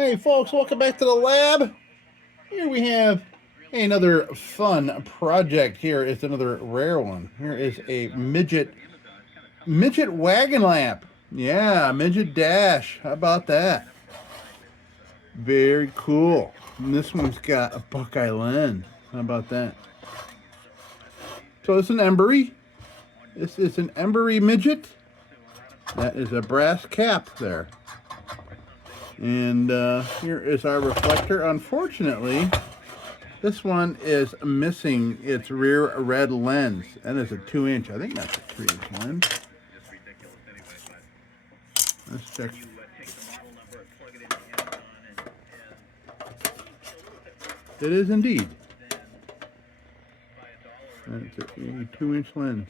Hey folks, welcome back to the lab. Here we have another fun project. Here is another rare one. Here is a midget wagon lamp. Yeah, midget dash. How about that? Very cool. And this one's got a Buckeye lens. How about that? So it's an Embury. This is an Embury midget. That is a brass cap there. And here is our reflector. Unfortunately, this one is missing its rear red lens. That is a 2-inch. I think that's a 3-inch lens. Let's check. It is indeed. It's a 2-inch lens.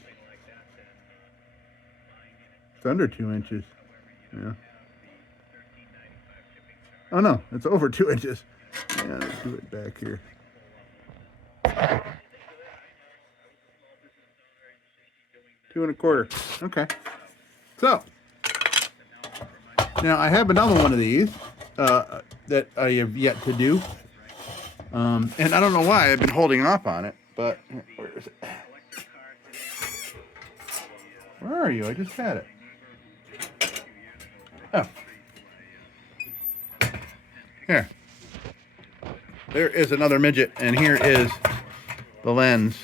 It's under 2 inches. Yeah. Oh no, it's over 2 inches. Yeah, let's do it back here. Two and a quarter. Okay. So now I have another one of these that I have yet to do, and I don't know why I've been holding off on it. But where is it? Where are you? I just had it. Oh. Here. There is another midget, and here is the lens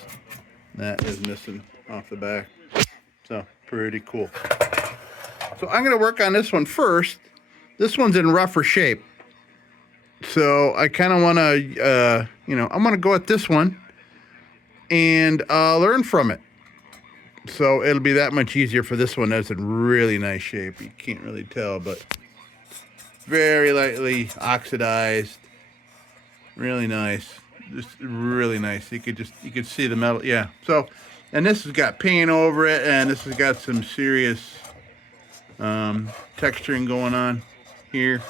that is missing off the back. So, pretty cool. So, I'm going to work on this one first. This one's in rougher shape. So, I kind of want to, I'm going to go at this one and learn from it. So, it'll be that much easier for this one that's in really nice shape. You can't really tell, but very lightly oxidized. Really nice. Just really nice. You could see the metal. Yeah. So, and this has got paint over it, and this has got some serious texturing going on here.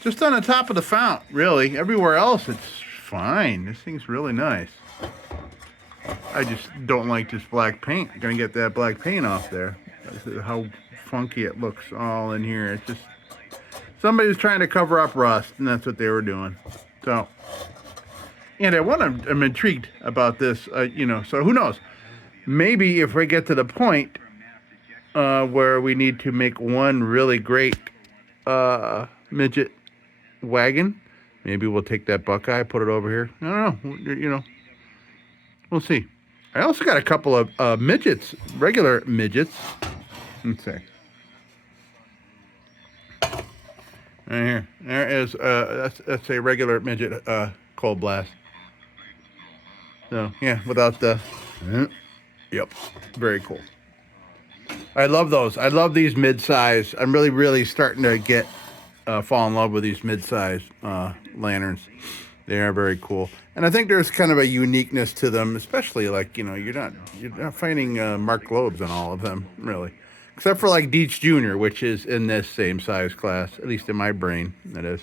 Just on the top of the fount, really. Everywhere else, it's fine. This thing's really nice. I just don't like this black paint. I'm gonna get that black paint off there. How funky it looks all in here. It's just somebody's trying to cover up rust, and that's what they were doing. So, and I'm intrigued about this. So who knows? Maybe if we get to the point where we need to make one really great midget wagon, maybe we'll take that Buckeye, put it over here. I don't know. We'll see. I also got a couple of midgets, regular midgets. Let's see. Right here. There is that's a regular midget cold blast. So yeah, without the yep. Very cool. I love those. I love these mid-size. I'm really starting to fall in love with these mid-size lanterns. They are very cool. And I think there's kind of a uniqueness to them, especially like, you're not finding Mark Globes on all of them, really. Except for like Deitch Jr., which is in this same size class, at least in my brain, that is.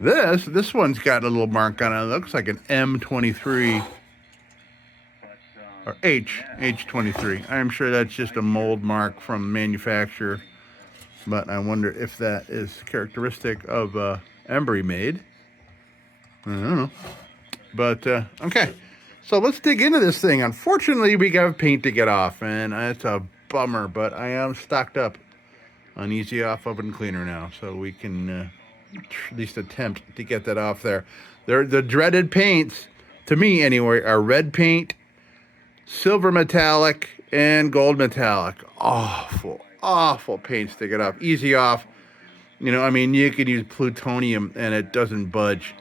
This one's got a little mark on it. It looks like an M23 or H23. I'm sure that's just a mold mark from manufacturer, but I wonder if that is characteristic of Embury made. I don't know. But, okay. So let's dig into this thing. Unfortunately, we got paint to get off, and it's a bummer, but I am stocked up on Easy Off Oven Cleaner now, so we can at least attempt to get that off there. The dreaded paints, to me anyway, are red paint, silver metallic, and gold metallic. Awful paints to get off. Easy Off, you can use plutonium and it doesn't budge.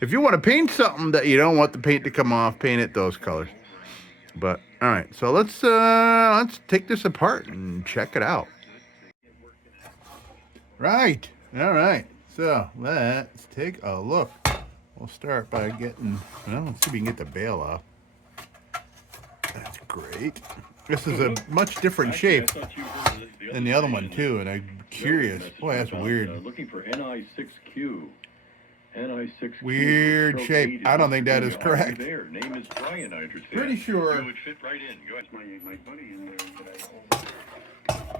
If you want to paint something that you don't want the paint to come off, paint it those colors. But all right, so let's take this apart and check it out. Right. All right. So let's take a look. We'll start by let's see if we can get the bail off. That's great. This is a much different shape than the other one too, and I'm curious. Boy, that's weird. Looking for NI6Q. NI6Q. Weird shape. I don't think that is correct. There. Name is Brian, I understand. Pretty sure. You would fit right in. Go ahead. My buddy in there that I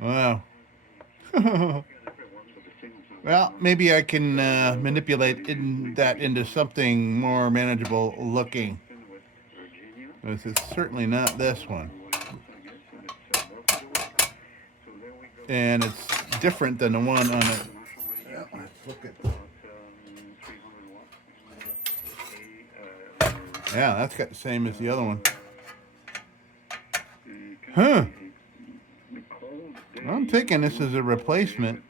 Wow. Well, maybe I can manipulate that into something more manageable looking. This is certainly not this one. And it's different than the one on it. Well, let's look at. Yeah, that's got the same as the other one. Huh. I'm thinking this is a replacement.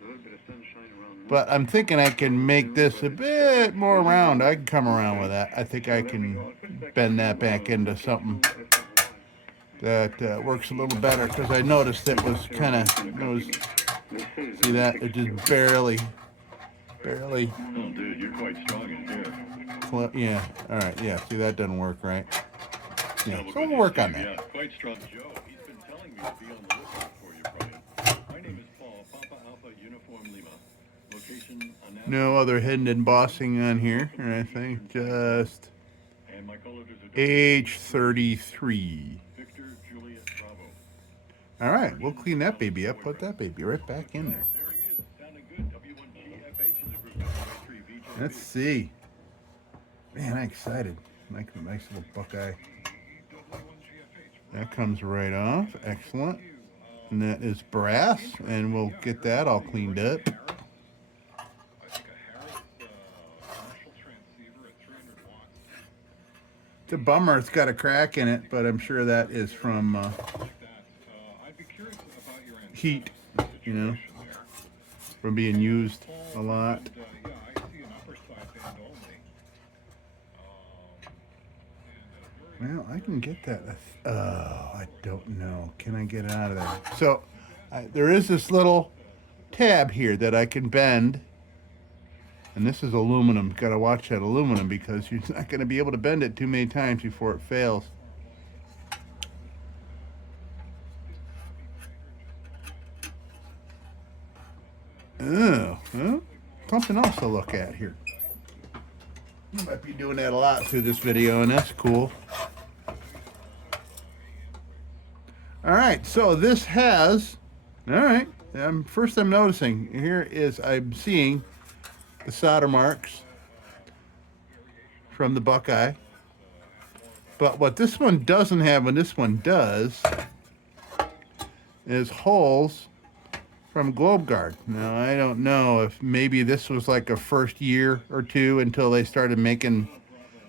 But I'm thinking I can make this a bit more round. I can come around with that. I think I can bend that back into something that works a little better, because I noticed it was kind of, see that? It just barely. Oh, dude, you're quite strong in here. Yeah, all right, yeah, see, that doesn't work right. Yeah, No, so we'll work on Yeah, that. quite strong. Joe, he's been telling me to be on the lookout for you, Brian. My name is Paul, Papa Alpha Uniform Lima. Location on No other hidden embossing on here or anything, just and my colors are H33. Victor Juliet Bravo. All right, we'll clean that baby up, put that baby right back in there. There he is. Sounding good. W1GFH is a group of entry VJ. Let's see. Man, I'm excited. Like a nice little Buckeye. That comes right off. Excellent. And that is brass, and we'll get that all cleaned up. It's a bummer it's got a crack in it, but I'm sure that is from heat, you know, from being used a lot. Well, I can get that. Oh, I don't know. Can I get it out of there? So, there is this little tab here that I can bend. And this is aluminum. Got to watch that aluminum, because you're not going to be able to bend it too many times before it fails. Oh, well, something else to look at here. You might be doing that a lot through this video, and that's cool. All right, so this has, all right, first I'm noticing, here is, I'm seeing the solder marks from the Buckeye. But what this one doesn't have, and this one does, is holes from Globe Guard. Now, I don't know if maybe this was like a first year or two until they started making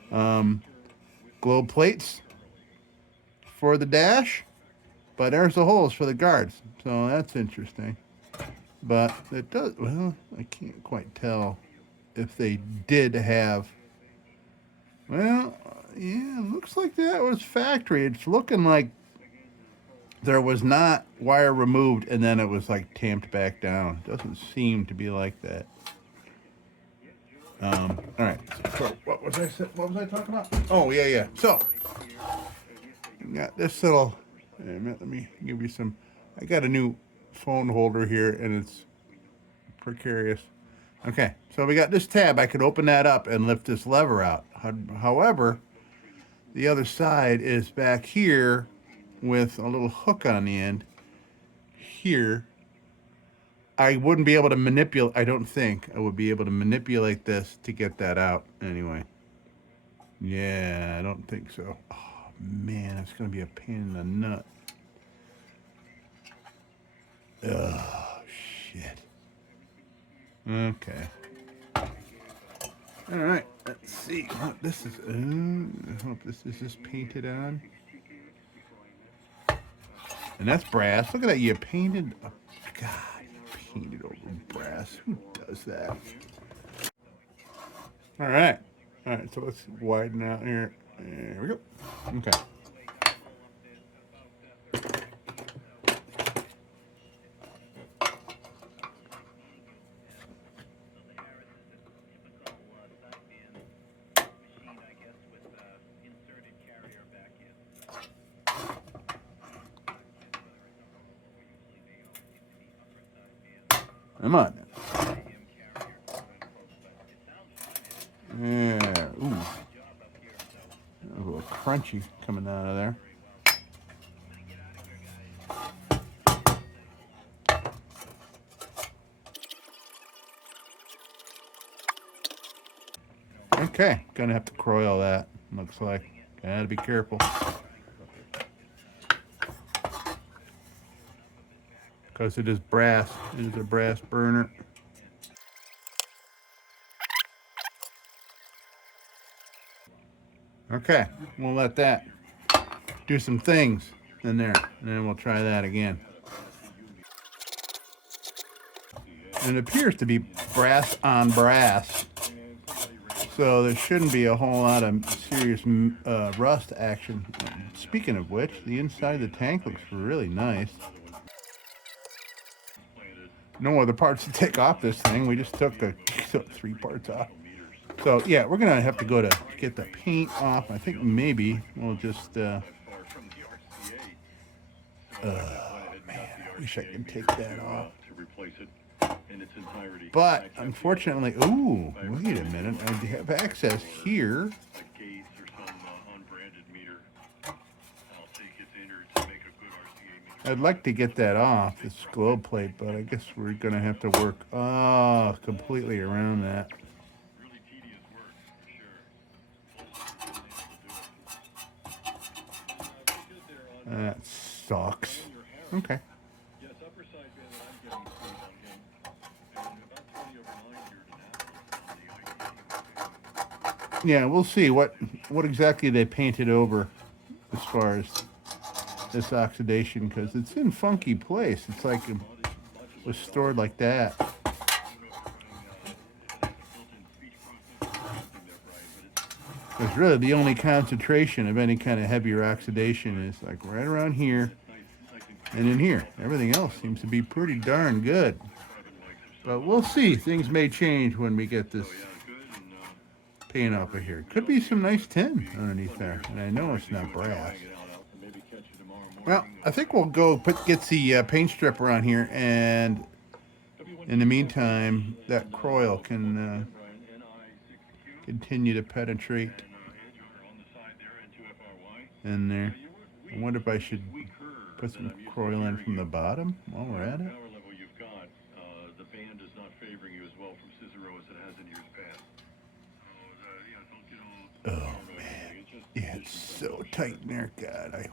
globe plates for the dash. But there's the holes for the guards, so that's interesting. But it does, well, I can't quite tell if they did have, well, yeah, it looks like that was factory. It's looking like there was not wire removed and then it was like tamped back down. Doesn't seem to be like that. All right, so what was I talking about? Oh, yeah. So, I got this little, let me give you some, I got a new phone holder here and it's precarious. Okay, so we got this tab. I could open that up and lift this lever out. However, the other side is back here with a little hook on the end here. I wouldn't be able to manipulate, I don't think I would be able to manipulate this to get that out anyway. Yeah, I don't think so. Oh, man, it's going to be a pain in the nut. Oh, shit. Okay. All right, let's see what this is. I hope this is just painted on. And that's brass. Look at that. You painted. Oh, God, you painted over brass. Who does that? All right. All right, so let's widen out here. There we go. Okay. Come on. Yeah. Ooh. A little crunchy coming out of there. Okay, gonna have to croil that. Looks like. Gotta be careful. Because it is brass. It is a brass burner. Okay, we'll let that do some things in there, and then we'll try that again. And it appears to be brass on brass, so there shouldn't be a whole lot of serious rust action. Speaking of which, the inside of the tank looks really nice. No other parts to take off this thing. We just took 3 parts off. So yeah, we're gonna have to go to get the paint off. I think maybe we'll just man, I wish I could take that off. But unfortunately, ooh, wait a minute, I have access here. I'd like to get that off, this globe plate, but I guess we're gonna have to work completely around that. That sucks. Okay. Yeah, we'll see what exactly they painted over as far as this oxidation, because it's in funky place. It's like it was stored like that. Because really the only concentration of any kind of heavier oxidation is like right around here and in here. Everything else seems to be pretty darn good. But we'll see. Things may change when we get this paint off of here. Could be some nice tin underneath there. And I know it's not brass. Well, I think we'll go get the paint stripper on here, and in the meantime, that croil can continue to penetrate in there. I wonder if I should put some croil in from the bottom while we're at it. Oh man, yeah, it's so tight in there. God, I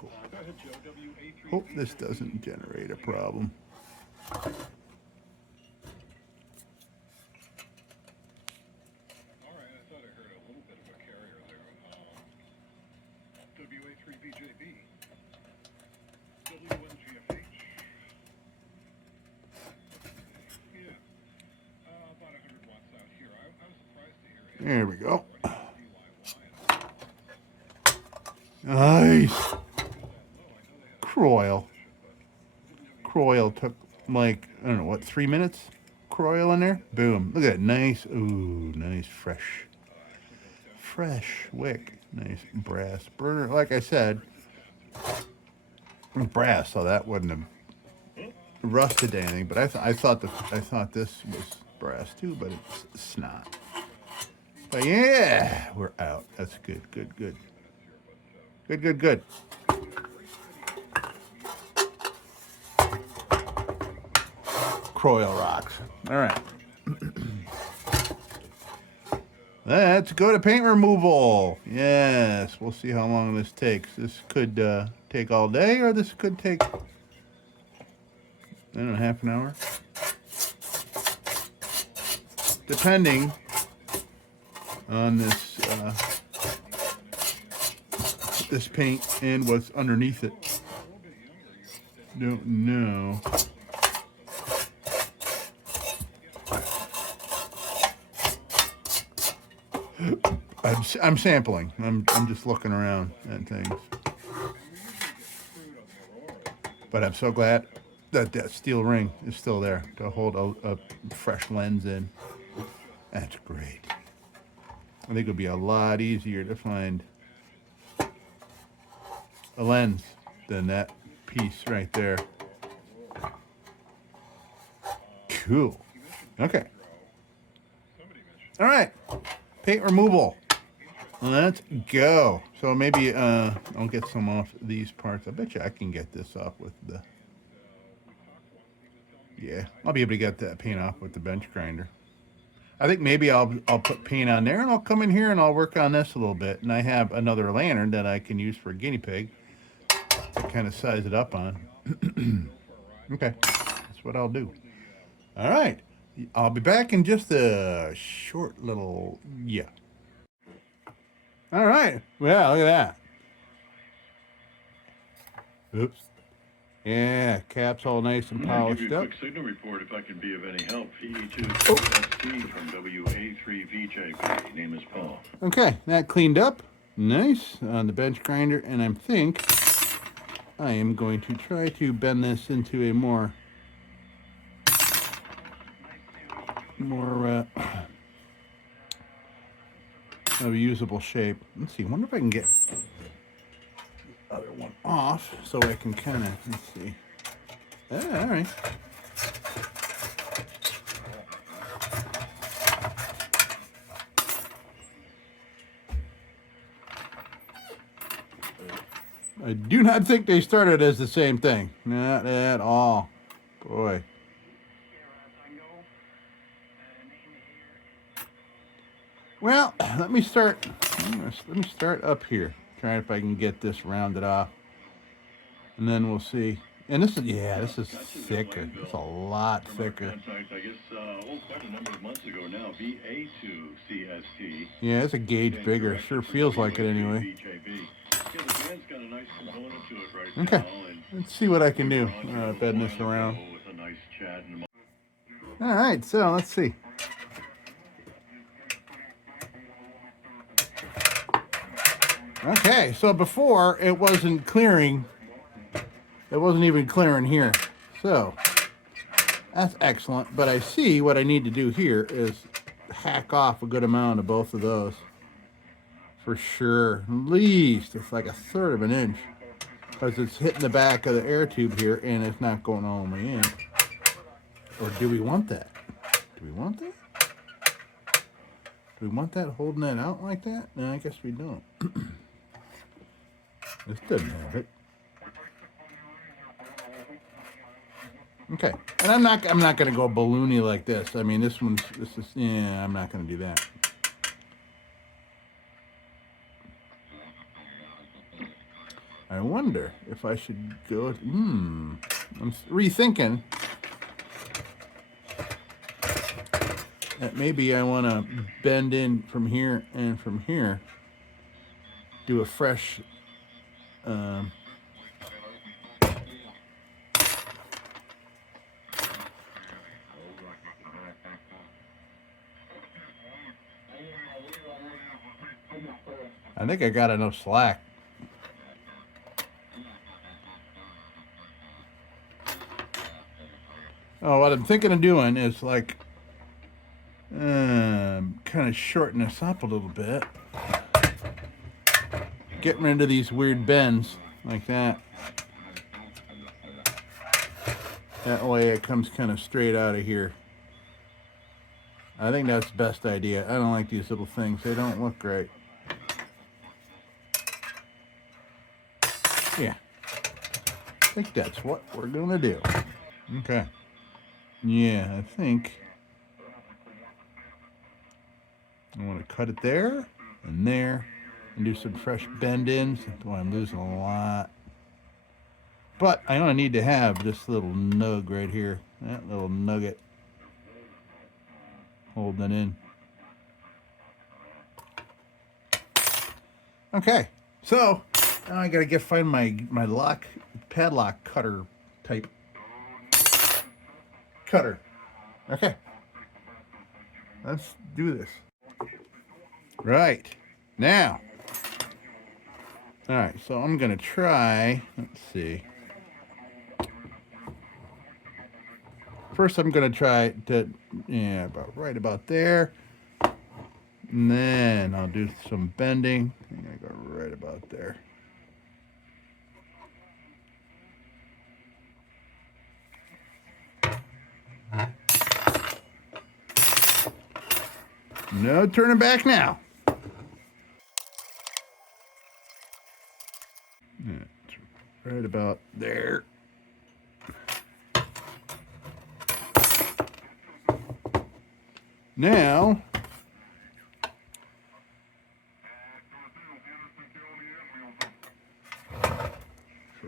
hope this doesn't generate a problem. There we go. Nice. Croil took like, I don't know, what, 3 minutes? Croil in there? Boom. Look at that. Nice. Ooh, nice fresh wick. Nice brass burner. Like I said, brass, so that wouldn't have rusted anything. But I thought this was brass too, but it's not. But yeah, we're out. That's good. Good. Croil rocks. All right. Let's go to paint removal. Yes, we'll see how long this takes. This could take all day, or this could take, I don't know, half an hour. Depending on this paint and what's underneath it. Don't know. I'm sampling. I'm just looking around at things. But I'm so glad that steel ring is still there to hold a fresh lens in. That's great. I think it'll be a lot easier to find a lens than that piece right there. Cool. Okay. All right. Paint removal. Let's go. So maybe I'll get some off these parts. I bet you I can get this off with the... Yeah, I'll be able to get that paint off with the bench grinder. I think maybe I'll put paint on there, and I'll come in here and I'll work on this a little bit. And I have another lantern that I can use for a guinea pig to kind of size it up on. Okay, that's what I'll do. All right, I'll be back in just a short little, yeah. All right, well, look at that. Oops. Yeah, cap's all nice and I'll give polished you a up. quick signal report if I can be of any help. PE2ST from WA3VJP. Name is Paul. Okay, that cleaned up. Nice on the bench grinder, and I think I am going to try to bend this into a more of a usable shape. Let's see, I wonder if I can get the other one off so I can kind of, let's see. All right. I do not think they started as the same thing. Not at all. Boy. Well, let me start up here. Try if I can get this rounded off. And then we'll see. And this is thicker. It's a lot thicker. Contact, I guess, quite a number of months ago now. VA2CST. Yeah, it's a gauge bigger. Sure feels like it anyway. Yeah, the band's got a nice component to it right Okay. now, and Let's see what I can do. Bend this around. with a nice chat and All right, so let's see. Okay, so before it wasn't clearing. It wasn't even clearing here. So that's excellent. But I see what I need to do here is hack off a good amount of both of those. For sure. At least it's like 1/3 of an inch. Because it's hitting the back of the air tube here and it's not going all the way in. Or do we want that? Do we want that? Do we want that holding that out like that? No, I guess we don't. This doesn't have it. Okay, and I'm not going to go balloony like this. I mean, yeah, I'm not going to do that. I wonder if I should go, I'm rethinking that maybe I want to bend in from here and from here, do a fresh, I think I got enough slack. Oh, what I'm thinking of doing is like kind of shorten this up a little bit. Getting rid of these weird bends like that. That way it comes kind of straight out of here. I think that's the best idea. I don't like these little things. They don't look right. Yeah. I think that's what we're going to do. Okay. Yeah, I think I want to cut it there and do some fresh bend-ins. Boy, I'm losing a lot. But I only need to have this little nug right here. That little nugget holding it in. Okay, so now I gotta find my padlock cutter type cutter. Okay, let's do this. Right now, all right. So I'm gonna try. Let's see. First, I'm gonna try to, right about there, and then I'll do some bending. I'm gonna go right about there. No turning back now. It's right about there. Now,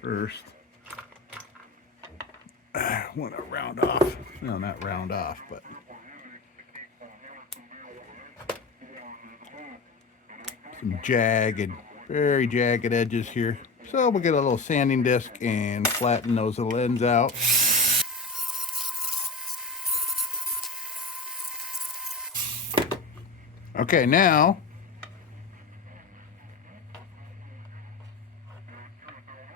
first, I want to round off. No, not round off, but some jagged, very jagged edges here. So we'll get a little sanding disc and flatten those little ends out. Okay, now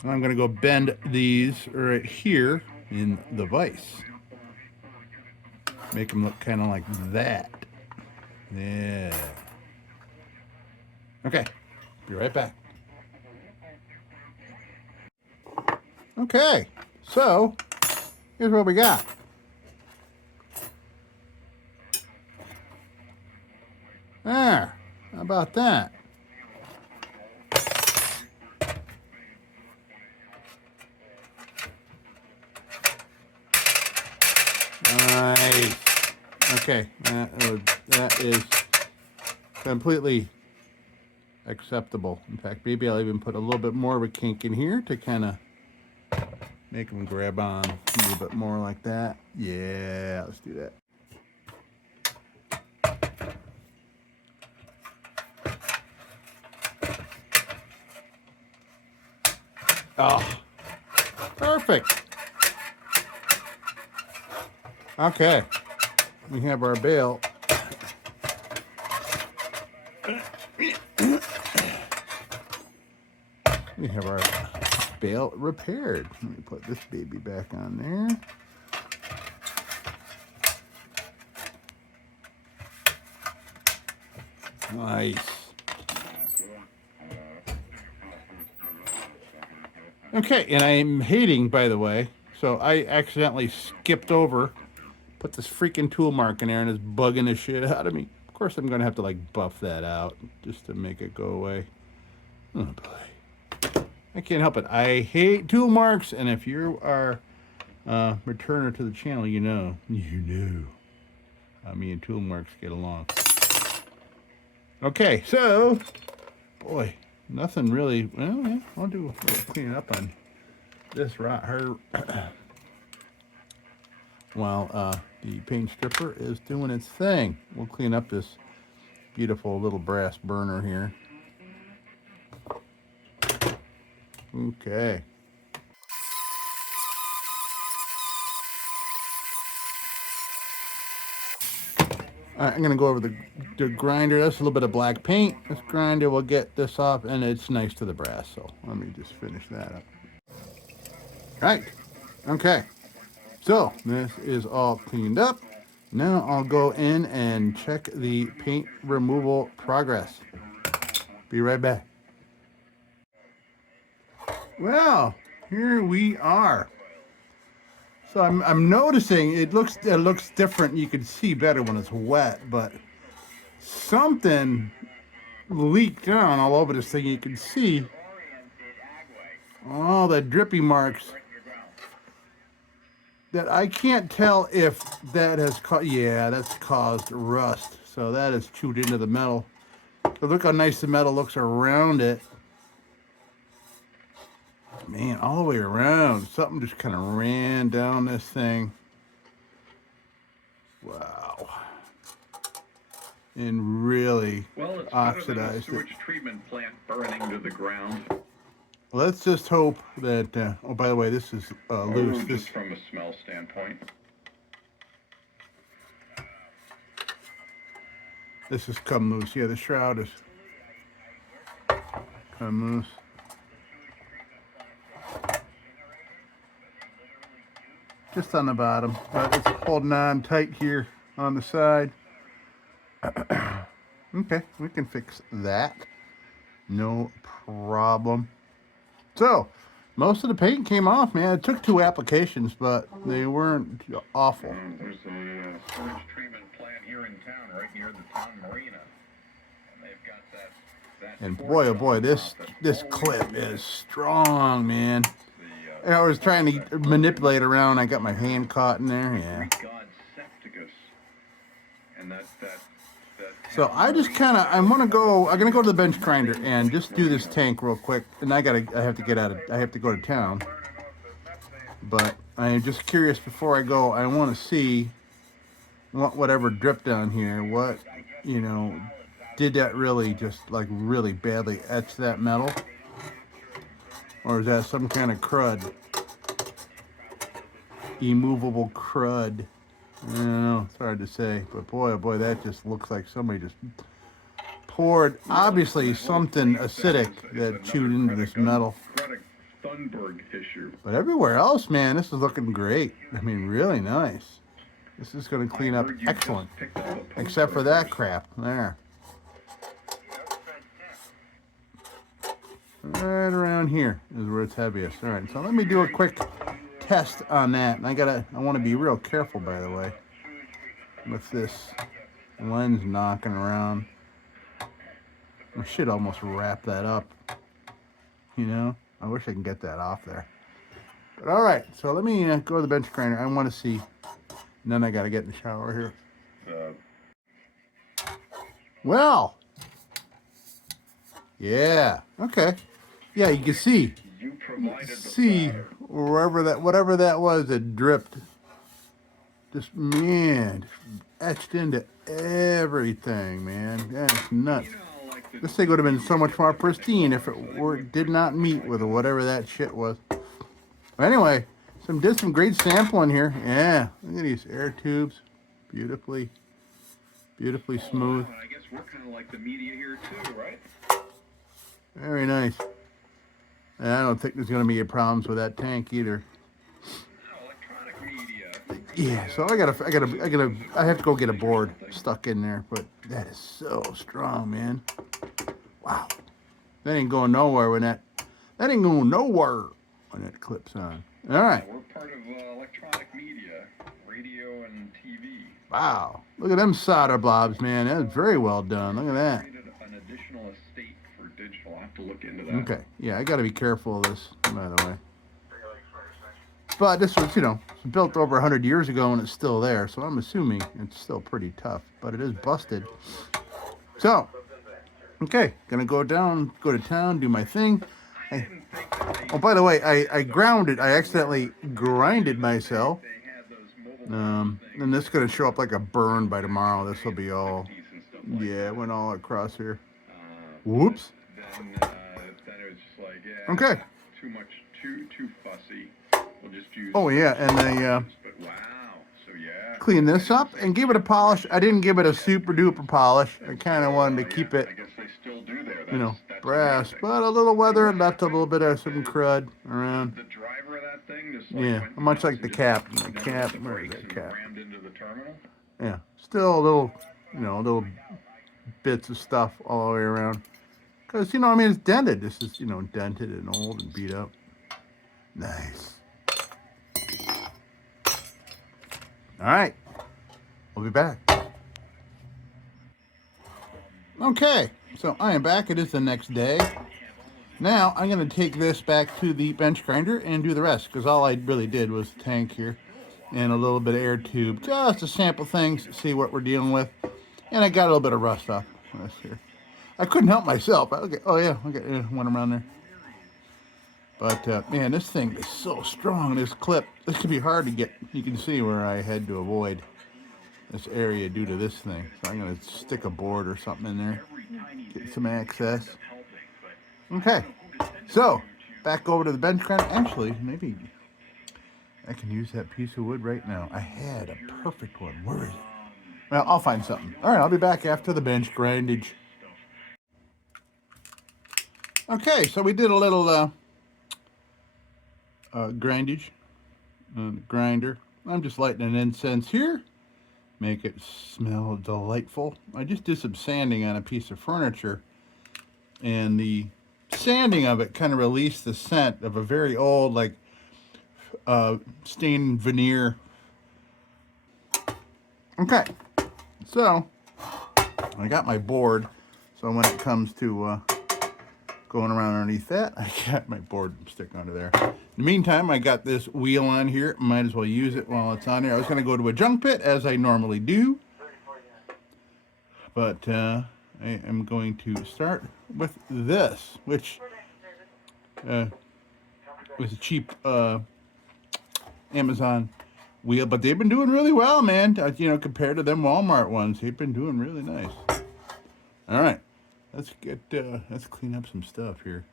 I'm going to go bend these right here in the vise. Make them look kind of like that. Yeah. Okay, be right back. Okay, so here's what we got. There, how about that? Nice. Okay, that is completely acceptable. In fact, maybe I'll even put a little bit more of a kink in here to kind of make them grab on a little bit more like that. Yeah, let's do that. Oh, perfect. Okay, we have our bail. We have our bail repaired. Let me put this baby back on there. Nice. Okay, and I'm hating, by the way, so I accidentally skipped over, put this freaking tool mark in there, and it's bugging the shit out of me. Of course, I'm going to have to, like, buff that out just to make it go away. Oh, boy. I can't help it. I hate tool marks, and if you are a returner to the channel, you know. How me and tool marks get along. Okay, so, boy, nothing really. Well, yeah, I'll do a little cleaning up on this right here while the paint stripper is doing its thing. We'll clean up this beautiful little brass burner here. Okay. All right, I'm gonna go over the grinder. That's a little bit of black paint. This grinder will get this off, and it's nice to the brass. So let me just finish that up. All right. Okay. So this is all cleaned up. Now I'll go in and check the paint removal progress. Be right back. Well, here we are. So I'm noticing it looks different. You can see better when it's wet, but something leaked down all over this thing. You can see all the drippy marks that I can't tell if that has caused. Yeah, that's caused rust. So that has chewed into the metal. But look how nice the metal looks around it. Man, all the way around. Something just kind of ran down this thing. Wow. And really oxidized it. Sewage treatment plant burning to the ground. Let's just hope that, oh, by the way, this is loose. Just from a smell standpoint. This is come loose. Yeah, the shroud is come loose. Just on the bottom, but it's holding on tight here on the side. Okay, we can fix that. No problem. So, most of the paint came off, man. It took 2 applications, but they weren't awful. There's a sewage treatment plant here in town, right near the town marina. And they've got that and boy, oh boy, this clip is strong, man. I was trying to manipulate around. I got my hand caught in there. Yeah. So I just kind of, I'm gonna go to the bench grinder and just do this tank real quick. And I have to go to town. But I'm just curious before I go. I want to see whatever dripped down here. What, did that really just like really badly etch that metal, or is that some kind of crud, immovable crud? I don't know. It's hard to say. But boy, oh boy, that just looks like somebody just poured obviously something acidic that chewed into this metal. But everywhere else, man, this is looking great. I mean, really nice. This is going to clean up excellent, except for that crap there. Right around here is where it's heaviest. All right, so let me do a quick test on that. And I want to be real careful, by the way, with this lens knocking around. I should almost wrap that up, I wish I can get that off there. But all right, so let me go to the bench grinder. I want to see, and then I got to get in the shower here. Well, yeah, okay. Yeah, you can see whatever that was that dripped. Just, man, etched into everything, man. That's nuts. This thing would have been so much more pristine if it did not meet with whatever that shit was. But anyway, did some great sampling here. Yeah, look at these air tubes, beautifully smooth. I guess we're kind of like the media here too, right? Very nice. And I don't think there's going to be any problems with that tank either. Electronic media. Yeah, so I have to go get a board stuck in there, but that is so strong, man. Wow. That ain't going nowhere when that clips on. All right. We're part of electronic media, radio and TV. Wow. Look at them solder blobs, man. That's very well done. Look at that. An additional estate for digital. I'll have to look into that. Okay. Yeah, I got to be careful of this, by the way. But this was, built over 100 years ago and it's still there. So I'm assuming it's still pretty tough. But it is busted. So, okay. Gonna go to town, do my thing. Oh, by the way, I accidentally grinded myself. And this is going to show up like a burn by tomorrow. This will be all, yeah, it went all across here. Whoops. Then it was just like, yeah, okay. Too much, too fussy. We'll just use. Oh yeah, and I But wow, so yeah. clean this up and give it a polish. I didn't give it a super duper polish. I kind of wanted to keep it, I guess they still do there. That's brass, amazing. but a little weather left a little bit of some crud around. The driver of that thing just Yeah, much like the cap. The cap, where is that cap? Rammed into the terminal. Yeah, still a little, little bits of stuff all the way around. Because, it's dented. This is, dented and old and beat up. Nice. All right. We'll be back. Okay, so I am back. It is the next day. Now, I'm going to take this back to the bench grinder and do the rest. Because all I really did was the tank here and a little bit of air tube. Just to sample things, see what we're dealing with. And I got a little bit of rust off this here. I couldn't help myself. Okay. Oh, yeah. Okay. Went around there. But, man, this thing is so strong. This clip, this could be hard to get. You can see where I had to avoid this area due to this thing. So I'm going to stick a board or something in there. Get some access. Okay. So, back over to the bench grinder. Actually, maybe I can use that piece of wood right now. I had a perfect one. Where is it? Well, I'll find something. All right, I'll be back after the bench grindage. Okay, so we did a little grindage on the grinder. I'm just lighting an incense here. Make it smell delightful. I just did some sanding on a piece of furniture. And the sanding of it kind of released the scent of a very old, like, stained veneer. Okay. So, I got my board. So when it comes to going around underneath that, I got my board sticking under there. In the meantime, I got this wheel on here. Might as well use it while it's on here. I was going to go to a junk pit, as I normally do. But I am going to start with this, which was a cheap Amazon wheel, but they've been doing really well, man. You know, compared to them Walmart ones, they've been doing really nice. All right, let's clean up some stuff here.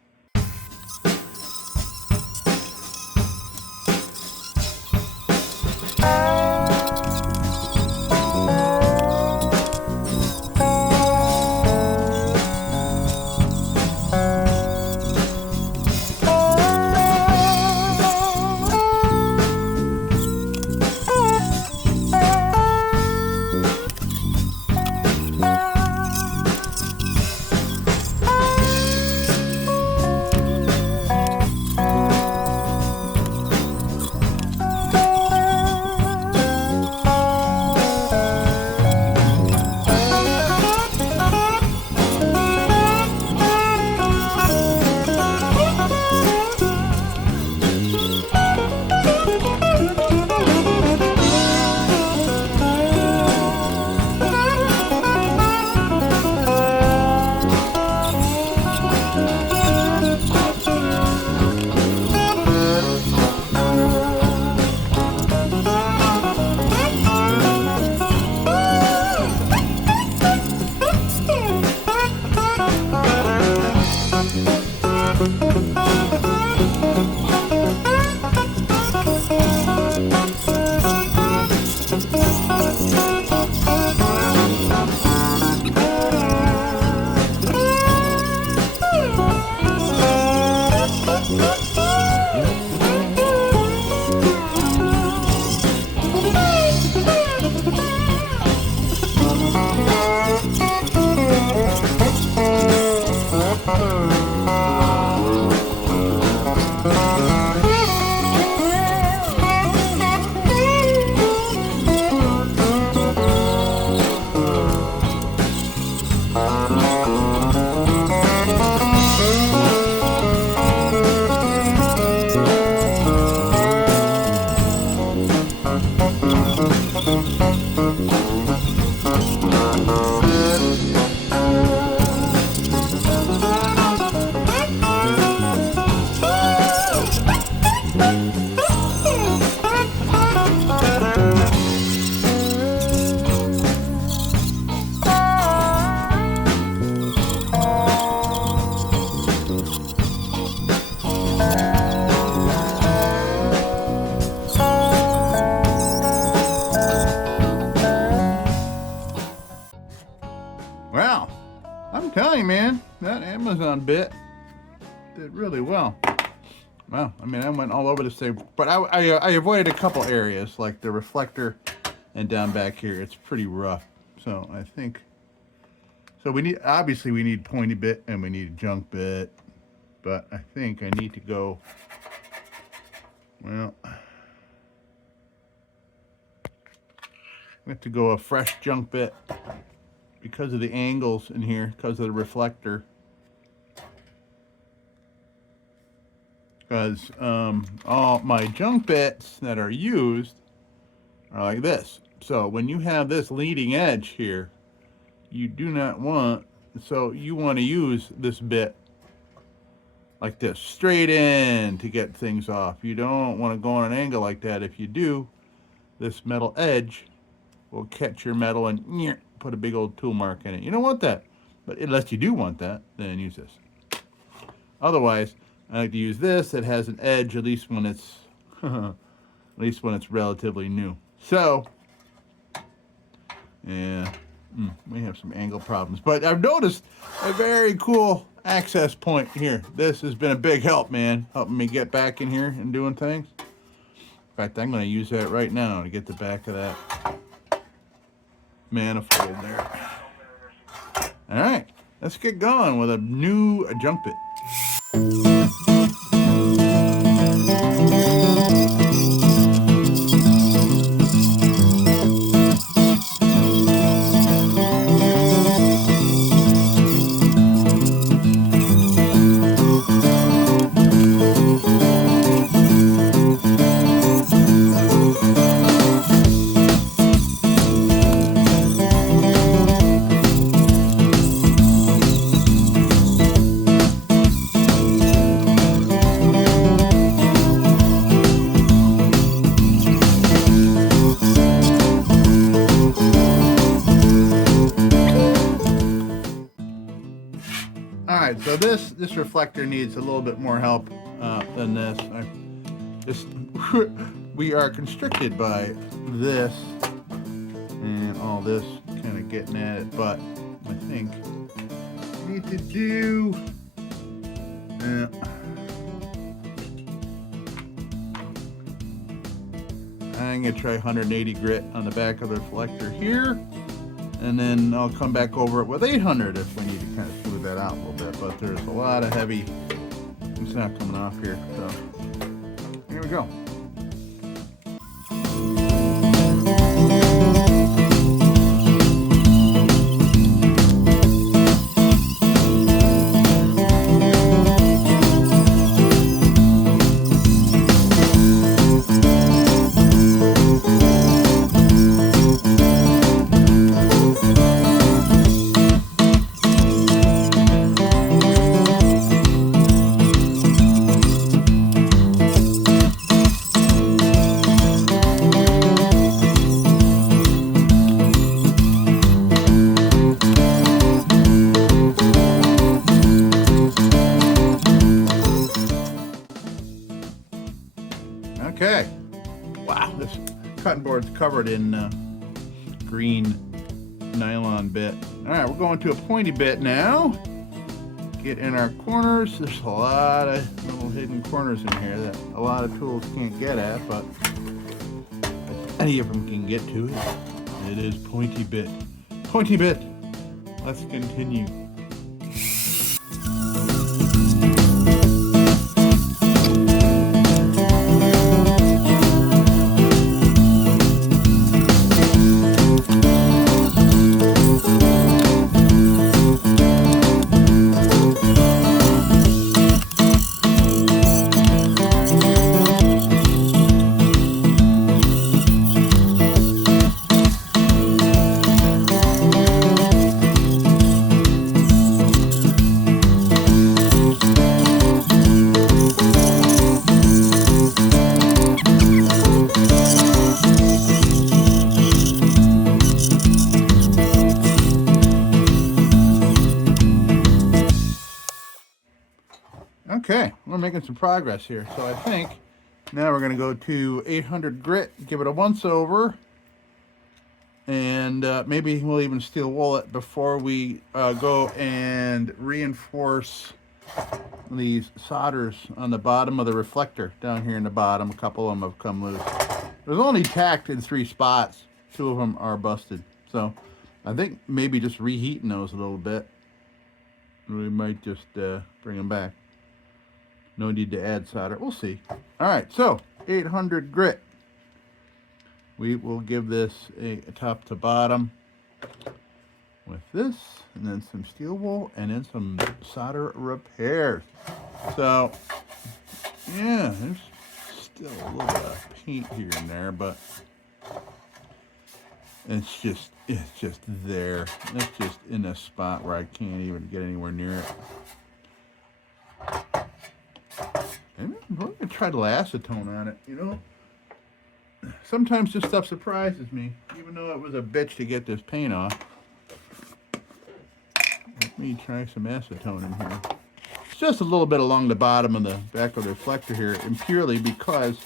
Well, I'm telling you, man, that Amazon bit did really well. Well, I mean, I went all over the same, but I avoided a couple areas, like the reflector and down back here. It's pretty rough. So I think, so obviously we need pointy bit and we need a junk bit, but I think I need to go, well, I have to go a fresh junk bit because of the angles in here, because of the reflector. Because all my junk bits that are used are like this. So when you have this leading edge here, you do not want, so you want to use this bit like this, straight in to get things off. You don't want to go on an angle like that. If you do, this metal edge will catch your metal and put a big old tool mark in it. You don't want that. But unless you do want that, then use this. Otherwise, I like to use this. It has an edge, at least when it's relatively new. So, yeah, we have some angle problems. But I've noticed a very cool access point here. This has been a big help, man, helping me get back in here and doing things. In fact, I'm going to use that right now to get the back of that manifold there. All right, let's get going with a new junk bit. this reflector needs a little bit more help than this. We are constricted by this and all this kind of getting at it, but I think we need to do I'm going to try 180 grit on the back of the reflector here, and then I'll come back over it with 800 if we need to kind of smooth that out a little bit, but there's a lot of heavy, it's not coming off here, so here we go. Okay, wow, this cutting board's covered in green nylon bit. All right, we're going to a pointy bit now. Get in our corners. There's a lot of little hidden corners in here that a lot of tools can't get at, but any of them can get to it. It is pointy bit. Pointy bit. Let's continue. Okay, we're making some progress here. So I think now we're going to go to 800 grit, give it a once over, and maybe we'll even steel wool it before we go and reinforce these solders on the bottom of the reflector down here in the bottom. A couple of them have come loose. There's only tacked in 3 spots. 2 of them are busted. So I think maybe just reheating those a little bit, we might just bring them back. No need to add solder. We'll see. All right, so 800 grit. We will give this a top to bottom with this, and then some steel wool, and then some solder repairs. So, yeah, there's still a little bit of paint here and there, but it's just there. It's just in a spot where I can't even get anywhere near it. I'm going to try the acetone on it, you know. Sometimes this stuff surprises me, even though it was a bitch to get this paint off. Let me try some acetone in here. It's just a little bit along the bottom of the back of the reflector here, and purely because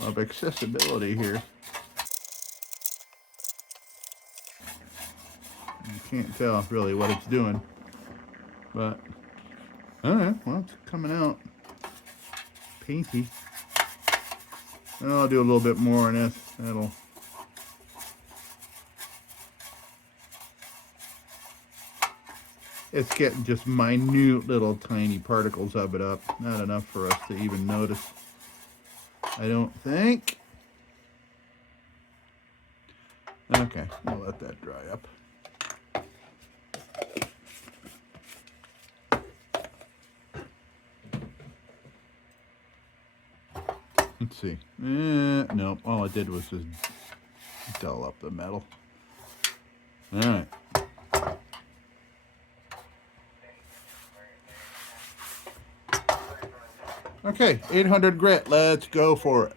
of accessibility here. You can't tell really what it's doing, but alright, well, it's coming out painty. And I'll do a little bit more on this. That'll. It's getting just minute little tiny particles of it up. Not enough for us to even notice, I don't think. Okay, we'll let that dry up. Let's see. No, all I did was just dull up the metal. All right. Okay, 800 grit. Let's go for it.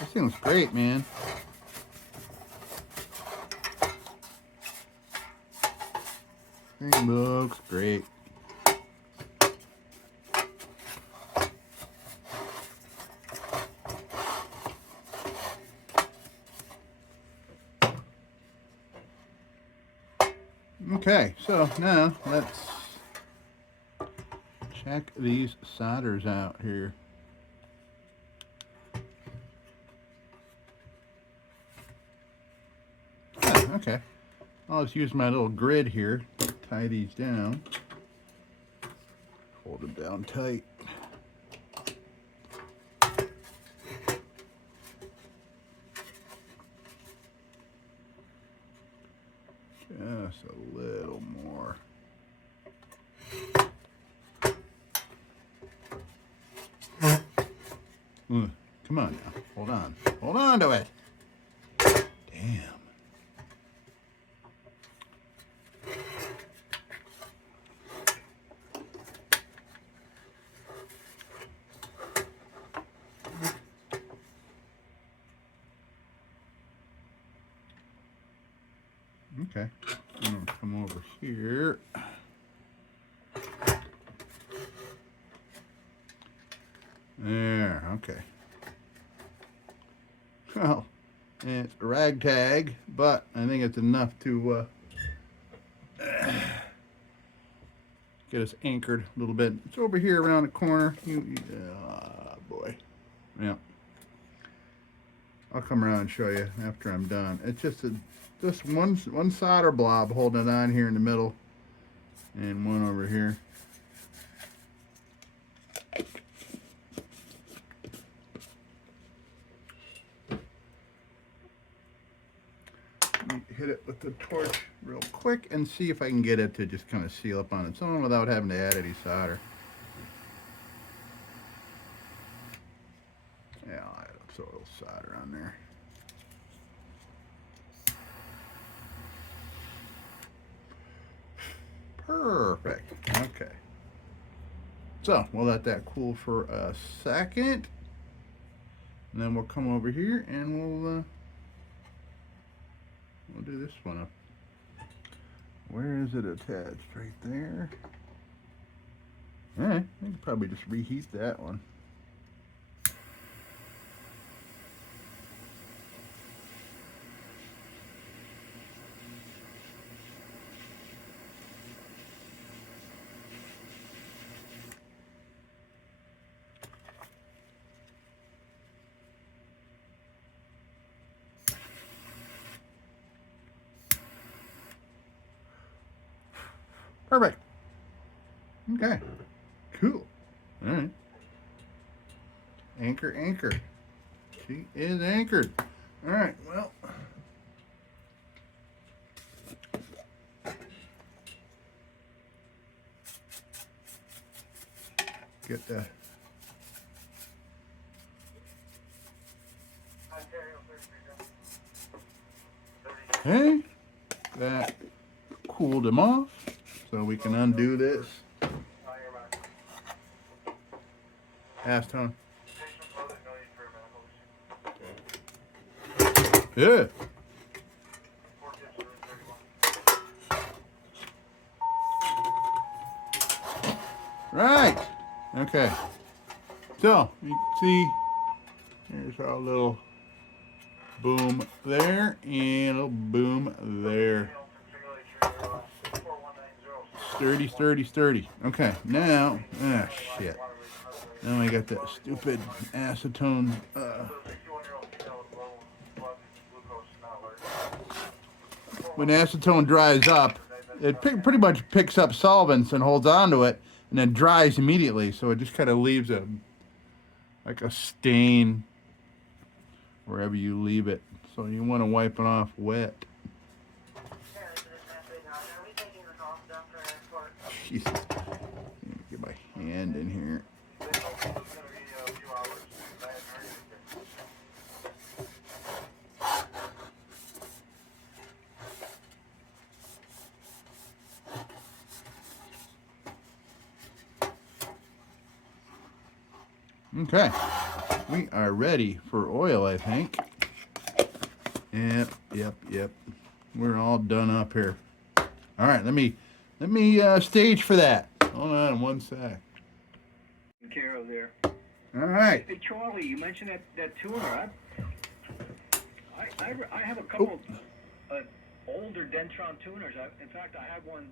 This thing looks great, man. Thing looks great. Okay, so now let's check these solders out here. Oh, okay. I'll just use my little grid here to tie these down. Hold them down tight. Just a little more. Come on now. Hold on. Hold on to it. Damn. Okay. I'm going to come over here. There. Okay. Well, it's a ragtag, but I think it's enough to get us anchored a little bit. It's over here around the corner. Boy. Yeah. I'll come around and show you after I'm done. It's just one solder blob holding it on here in the middle, and one over here. Hit it with the torch real quick and see if I can get it to just kind of seal up on its own without having to add any solder. Yeah, I'll throw a little solder on there. Perfect. Okay. So we'll let that cool for a second, and then we'll come over here and we'll do this one up. Where is it attached? Right there. I can probably just reheat that one. Perfect. Okay. Cool. All right. Anchor, anchor. She is anchored. All right. Well. Get the. Okay. That cooled him off. So we can undo this. Acetone. Yeah. Right. Okay. So you can see here's our little boom there and a little boom there. Sturdy, sturdy, sturdy. Okay, now, shit. Now I got that stupid acetone. When acetone dries up, it pretty much picks up solvents and holds onto it, and then dries immediately. So it just kind of leaves like a stain wherever you leave it. So you want to wipe it off wet. Jesus. Get my hand in here. Okay. we are ready for oil, I think. Yep. We're all done up here. All right, let me stage for that. Hold on one sec. Care of there. All right. Hey Charlie, you mentioned that tuner. I have a couple older Dentron tuners. In fact, I have one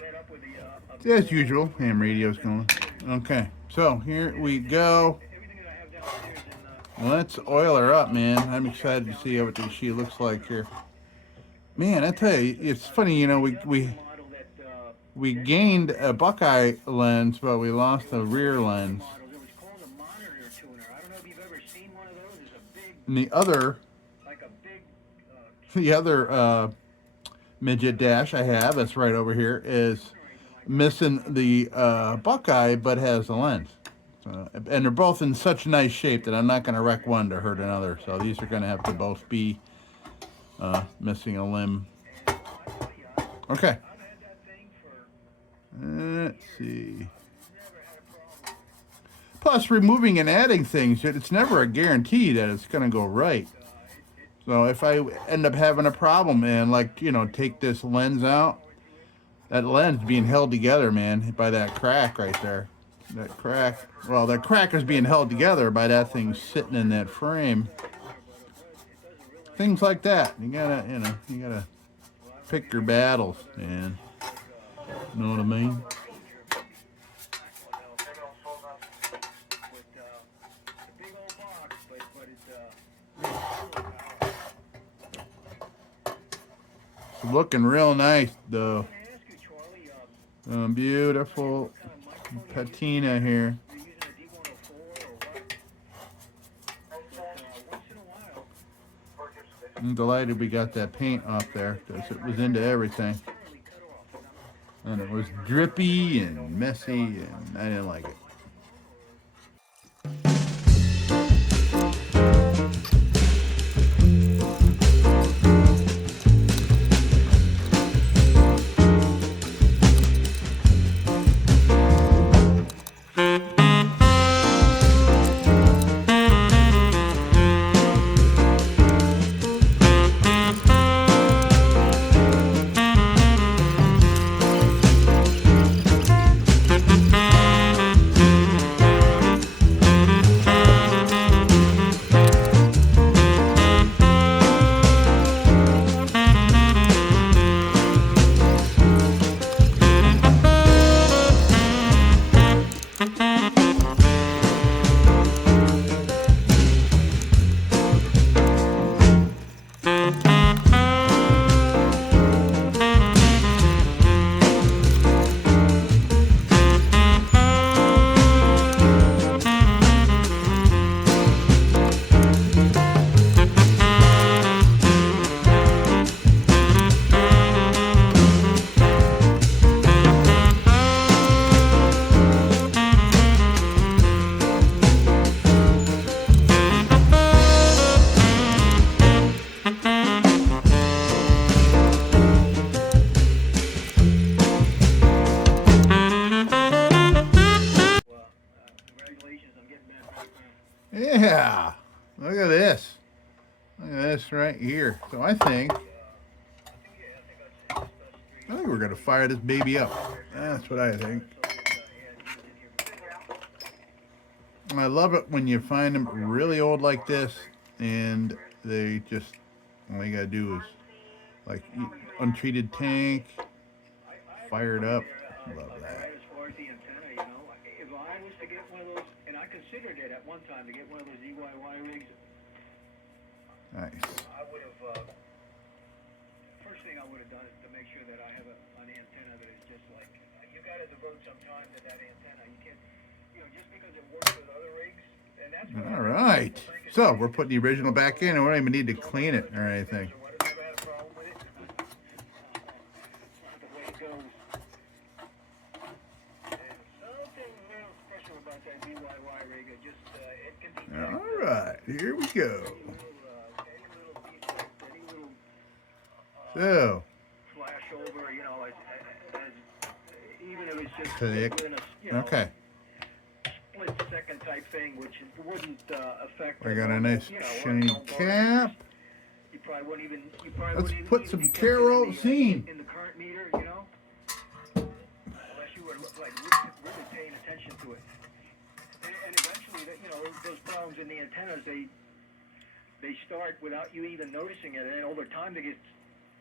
set up with the. As usual, ham radio's going. Okay, so here we go. Everything that I have downstairs Let's oil her up, man. I'm excited to see what she looks like here. Man, I tell you, it's funny, you know, we gained a Buckeye lens, but we lost a rear lens. It was called a monitor tuner. I don't know if you've ever seen one of those. It's a big, And the other, like a big. the other midget dash I have, that's right over here, is missing the Buckeye, but has a lens. And they're both in such nice shape that I'm not going to wreck one to hurt another. So these are going to have to both be missing a limb. Okay. Let's see. Plus, removing and adding things, it's never a guarantee that it's going to go right. So if I end up having a problem and, like, you know, take this lens out, that lens being held together, man, by that crack right there. That crack, well, that crack is being held together by that thing sitting in that frame. Things like that. You gotta pick your battles, man. Know what I mean? It's looking real nice, though. Beautiful patina here. I'm delighted we got that paint off there because it was into everything. And it was drippy and messy, and I didn't like it. Yeah, look at this. Look at this right here. So I think we're gonna fire this baby up. That's what I think. And I love it when you find them really old like this, and they just, all you gotta do is like untreated tank, fire it up. Love that. As far as the antenna, you know, if I was to get one of those, and I considered it at one time to get one of those EYY rigs. Nice. I would have. First thing I would have done is to make sure that I have an antenna that is just like you got to devote some time to that antenna. You can't, you know, just because it works with other rigs, and that's. All right. So we're putting the original back in, and we don't even need to clean it or anything. All right, here we go. So, Flash over, you know, even if it's just click. Okay. Split second type thing, which wouldn't affect. I got a nice you know, shiny cap. You probably wouldn't even. You probably Let's wouldn't put even some be testing kerosene. in the current meter, you know, unless you were like really paying attention to it. And eventually, you know, those problems in the antennas, they start without you even noticing it, and then over time they get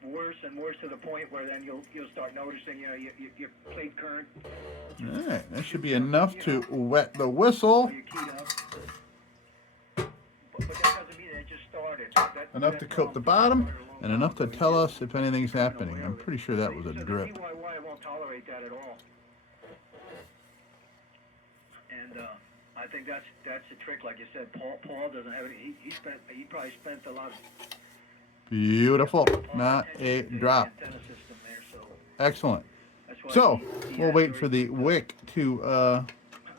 worse and worse to the point where then you'll start noticing, you know, your plate current. All right, that should be enough to wet the whistle. You're keyed up. But that doesn't mean that it just started. Enough to coat the bottom, and enough to tell us if anything's happening. I'm pretty sure that was a drip. The DIY won't tolerate that at all. And I think that's the trick. Like you said, Paul doesn't have any. He probably spent a lot of. Beautiful, not a drop. Antenna system there, so Excellent. that's why So he we'll has wait very for the wick to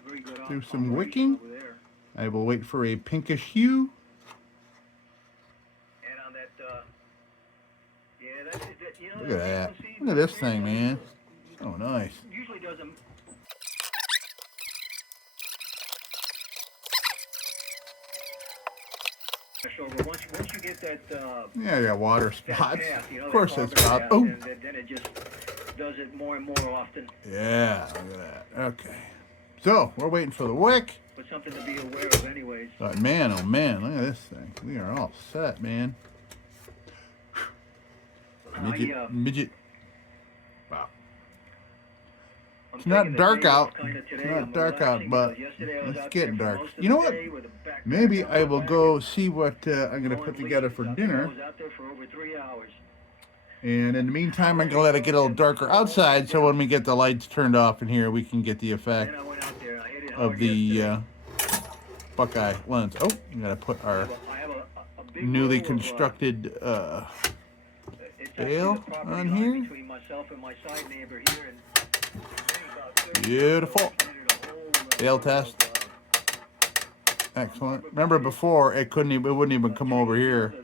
very good do some operation wicking. over there. I will wait for a pinkish hue. And on that, yeah, that's it. You know, Look at that. see, Look at this thing, man. Oh, nice. usually doesn't. Over. Once you get that Yeah, I got water that spots. path, you know, Of course, that it's carbon got. path, Oh, then it just does it more and more often. yeah. Look at that. Okay. So we're waiting for the wick. But something to be aware of, anyways. But man, oh man, look at this thing. We are all set, man. Midget. Wow. I'm It's not taking the dark day off out. kinda It's today. not I'm dark out, relaxing but because yesterday I was it's out getting there for dark. most of You know the what? day with a backpack Maybe on I my will back go and see what I'm gonna going put together places for out there. I dinner. was out there for over 3 hours. And in the meantime, I'm gonna let it get a little darker outside, so when we get the lights turned off in here, we can get the effect Then I went out there. I hit it of hard the yesterday. Buckeye lens. Oh, we gotta put our I have a big newly row of, constructed it's actually bail the property on line here. between myself and my side neighbor here, and about 30 Beautiful. years ago, I planted a whole, Bail row test. of, Excellent. Remember before it wouldn't even come over here,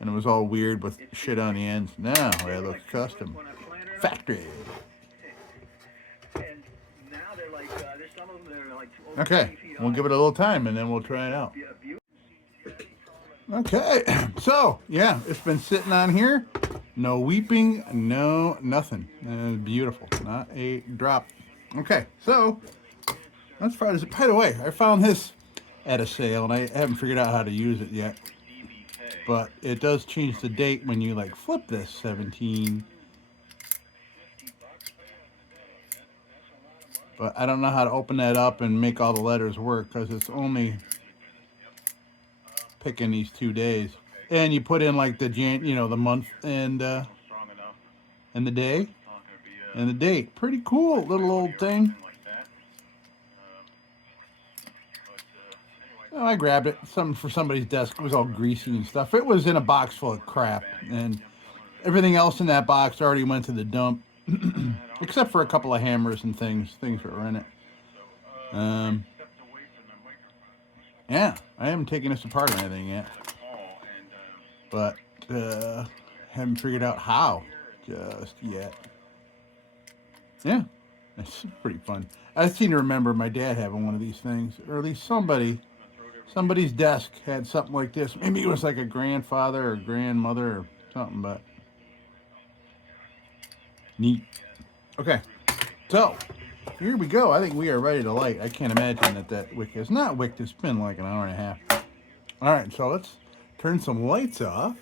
and it was all weird with shit on the ends. Now it looks custom, when I planted them, factory. and now they're like, there's some of them that are like over Okay, 20 feet we'll high. give it a little time and then we'll try it out. Yeah, beautiful. Okay, so yeah, it's been sitting on here. No weeping, no nothing. Beautiful, not a drop. Okay, so as far as, by the way, I found this at a sale and I haven't figured out how to use it yet. But it does change the date when you like flip this 17. But I don't know how to open that up and make all the letters work because it's only picking these 2 days. And you put in like the the month and the day and the date. Pretty cool little old thing. Oh, I grabbed it. Something for somebody's desk. It was all greasy and stuff. It was in a box full of crap, and everything else in that box already went to the dump, except for a couple of hammers and things that were in it. Yeah, I haven't taken this apart or anything yet, but haven't figured out how just yet. Yeah, it's pretty fun. I seem to remember my dad having one of these things, or at least somebody's desk had something like this. Maybe it was like a grandfather or grandmother or something, but neat. Okay, so here we go. I think we are ready to light. I can't imagine that wick is not wicked. It's been like an hour and a half. All right, so let's turn some lights off.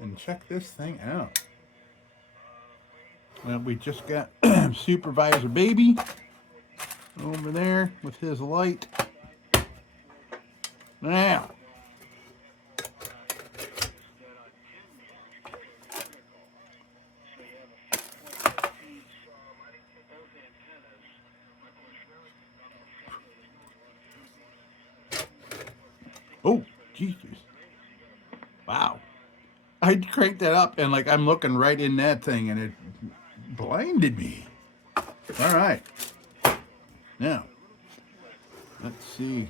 And check this thing out. We just got Supervisor Baby over there with his light. Now, oh, Jesus. Wow. I cranked that up and like I'm looking right in that thing and it blinded me. All right. Now, let's see.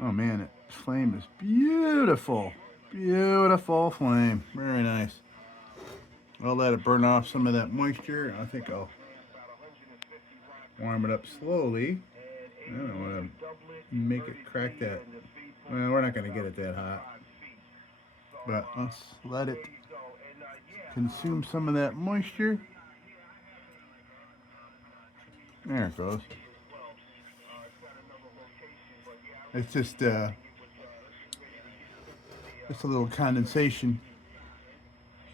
Oh man, that flame is beautiful. Beautiful flame. Very nice. I'll let it burn off some of that moisture. I think I'll warm it up slowly. I don't want to make it crack that. Well, we're not going to get it that hot. But let's let it consume some of that moisture. There it goes. It's just a little condensation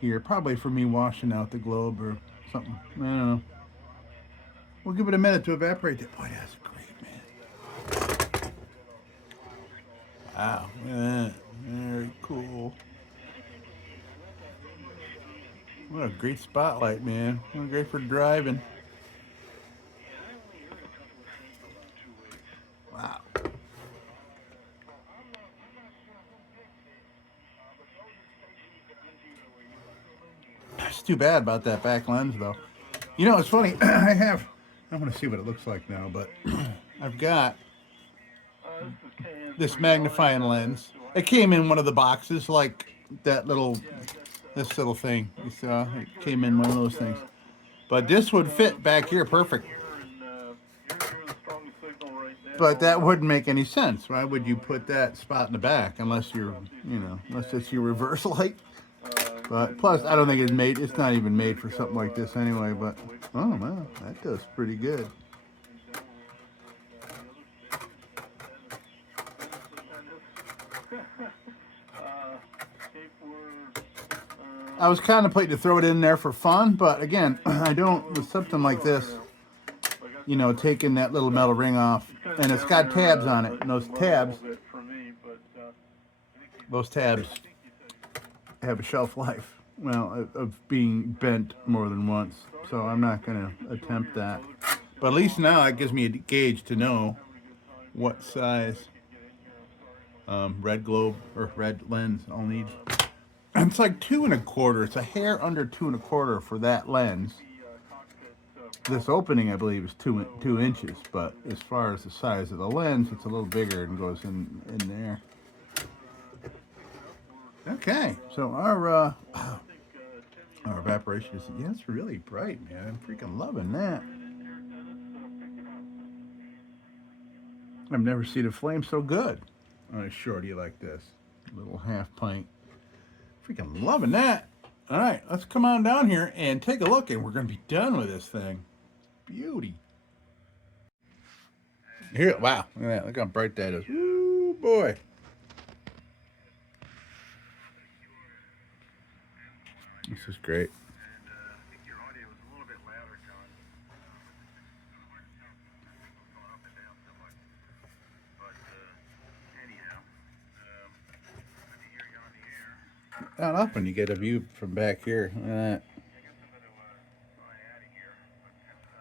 here, probably for me washing out the globe or something. I don't know. We'll give it a minute to evaporate. Boy, that's great, man. Wow, look at that. Very cool. What a great spotlight, man. What great for driving. Wow. It's too bad about that back lens, though. You know, it's funny. I want to see what it looks like now, but I've got this magnifying lens. It came in one of the boxes, like that this little thing. You saw? It came in one of those things. But this would fit back here perfect. But that wouldn't make any sense. Why would you put that spot in the back unless you're, unless it's your reverse light? But plus, I don't think it's not even made for something like this anyway. But, oh, wow, that does pretty good. I was contemplating to throw it in there for fun, but again, I don't, with something like this, taking that little metal ring off, and it's got tabs on it, and those tabs have a shelf life, well, of being bent more than once, so I'm not going to attempt that. But at least now it gives me a gauge to know what size red globe or red lens I'll need. And it's like 2 1/4. It's a hair under 2 1/4 for that lens. This opening, I believe, is 2 inches, but as far as the size of the lens, it's a little bigger and goes in there. Okay, so our evaporation is, yeah, it's really bright, man. I'm freaking loving that. I've never seen a flame so good on a shorty like this. A little half pint. Freaking loving that. All right, let's come on down here and take a look, and we're going to be done with this thing. Beauty. Here, wow, look at that. Look how bright that is. Ooh, boy. This is great. Not often you get a view from back here. Look at that.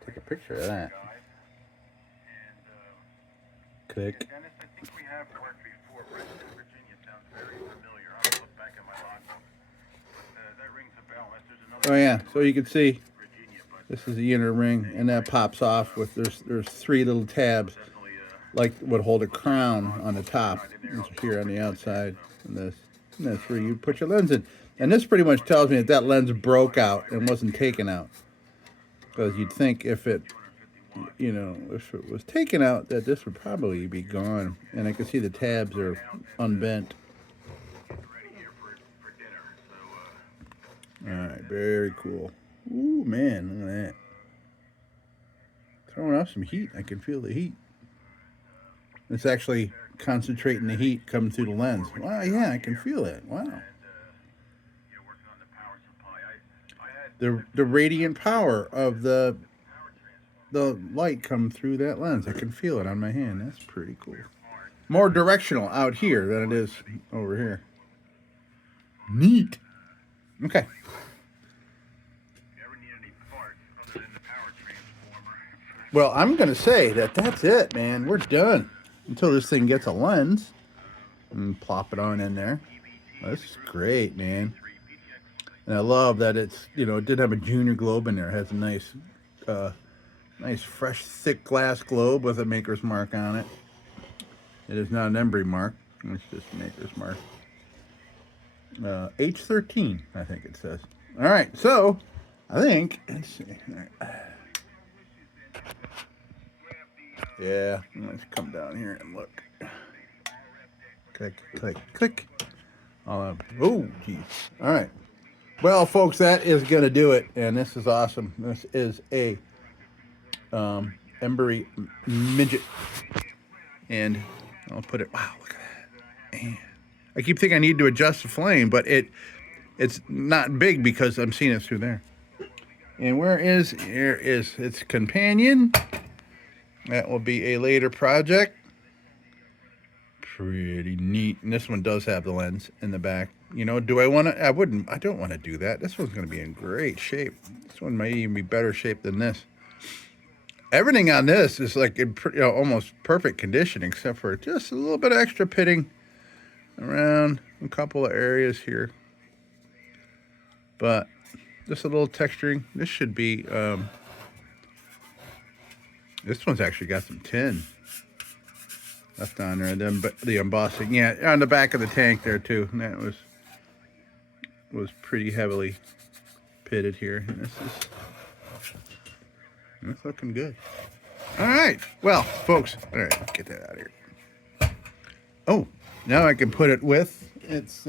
Take a picture of that. Click. Oh yeah, so you can see this is the inner ring, and that pops off with there's 3 little tabs, like would hold a crown on the top. It's here on the outside, and that's where you put your lens in. And this pretty much tells me that lens broke out and wasn't taken out, because you'd think if it was taken out that this would probably be gone. And I can see the tabs are unbent. Alright, very cool. Ooh, man, look at that. Throwing off some heat. I can feel the heat. It's actually concentrating the heat coming through the lens. Wow, yeah, I can feel it. Wow. The radiant power of the light come through that lens. I can feel it on my hand. That's pretty cool. More directional out here than it is over here. Neat. Okay. Well, I'm going to say that's it, man. We're done. Until this thing gets a lens. And plop it on in there. This is great, man. And I love that it's, it did have a junior globe in there. It has a nice, nice fresh, thick glass globe with a maker's mark on it. It is not an Embry mark. It's just a maker's mark. H13, I think it says. All right, so I think, let's see. All right. Yeah, let's come down here and look. Click, click, click. Oh, geez. All right. Well, folks, that is going to do it. And this is awesome. This is a EMBURY Midget. And I'll put it, wow, look at that. Man. I keep thinking I need to adjust the flame, but it's not big because I'm seeing it through there. And here is its companion. That will be a later project. Pretty neat. And this one does have the lens in the back. You know, do I want to? I don't want to do that. This one's going to be in great shape. This one might even be better shape than this. Everything on this is like in almost perfect condition, except for just a little bit of extra pitting around a couple of areas here. But just a little texturing. This should be, this one's actually got some tin left on there. The embossing, yeah, on the back of the tank there too. And that was pretty heavily pitted here. And that's looking good. All right, well, folks, all right, let's get that out of here. Oh, now I can put it with its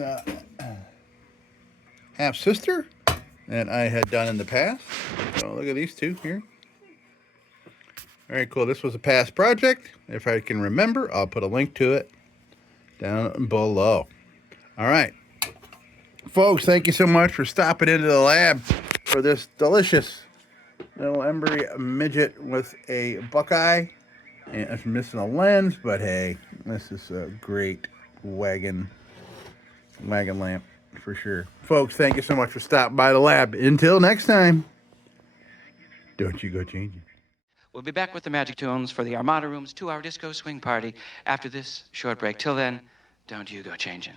half sister that I had done in the past. So look at these two here. All right, cool. This was a past project. If I can remember, I'll put a link to it down below. All right, folks, thank you so much for stopping into the lab for this delicious little EMBURY Midget with a Buckeye. And it's missing a lens, but hey, this is a great wagon lamp for sure. Folks, thank you so much for stopping by the lab. Until next time, don't you go changing. We'll be back with the Magic Tunes for the Armada Room's 2-hour disco swing party after this short break. Till then, don't you go changing.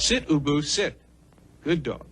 Sit, Ubu, sit. Good dog.